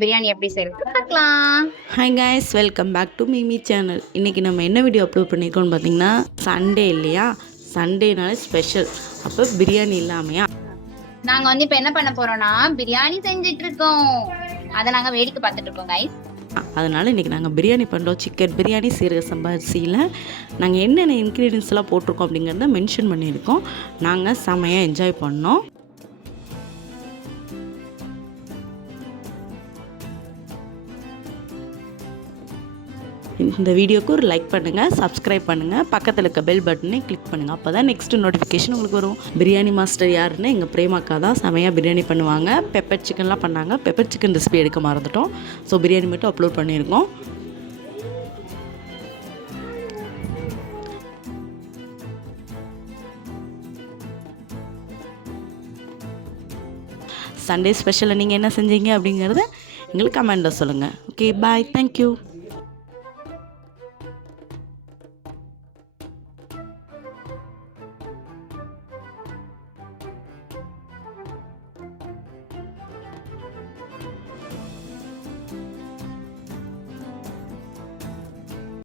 பிரியாணி எப்படி செய்யறது பார்க்கலாம். Hi guys, welcome back to Mimi channel. இன்றைக்கி நம்ம என்ன வீடியோ அப்லோட் பண்ணியிருக்கோம்னு பார்த்தீங்கன்னா, சண்டே இல்லையா, சண்டேனால ஸ்பெஷல். அப்போ பிரியாணி இல்லாமையா நாங்க வந்து இப்போ என்ன பண்ண போறோம்னா பிரியாணி செஞ்சுட்டு இருக்கோம். அதை நாங்க வேடிக்கை பார்த்துட்டு இருக்கோம் கைஸ். அதனால் இன்றைக்கி நாங்கள் பிரியாணி பண்ணுறோம். சிக்கன் பிரியாணி, சீரக சம்பா அரிசியில் நாங்கள் என்னென்ன இன்க்ரீடியன்ஸ் எல்லாம் போட்டிருக்கோம் அப்படிங்கிறத மென்ஷன் பண்ணியிருக்கோம். நாங்கள் செமையாக என்ஜாய் பண்ணோம். இந்த வீடியோக்கு ஒரு லைக் பண்ணுங்கள், சப்ஸ்கிரைப் பண்ணுங்கள், பக்கத்தில் இருக்க பெல் பட்டனை கிளிக் பண்ணுங்கள். அப்போ தான் நெக்ஸ்ட்டு நோட்டிஃபிகேஷன் உங்களுக்கு வரும். பிரியாணி மாஸ்டர் யாருன்னு எங்கள் பிரேமாக்கா தான் செமையாக பிரியாணி பண்ணுவாங்க. பெப்பர் சிக்கன்லாம் பண்ணாங்க. பெப்பர் சிக்கன் ரெசிபி எடுக்க மறந்துட்டோம். ஸோ பிரியாணி மட்டும் அப்லோட் பண்ணியிருக்கோம். சண்டே ஸ்பெஷலில் நீங்கள் என்ன செஞ்சீங்க அப்படிங்கிறத எங்களுக்கு கமெண்ட்டில் சொல்லுங்கள். ஓகே, பாய், தேங்க்யூ.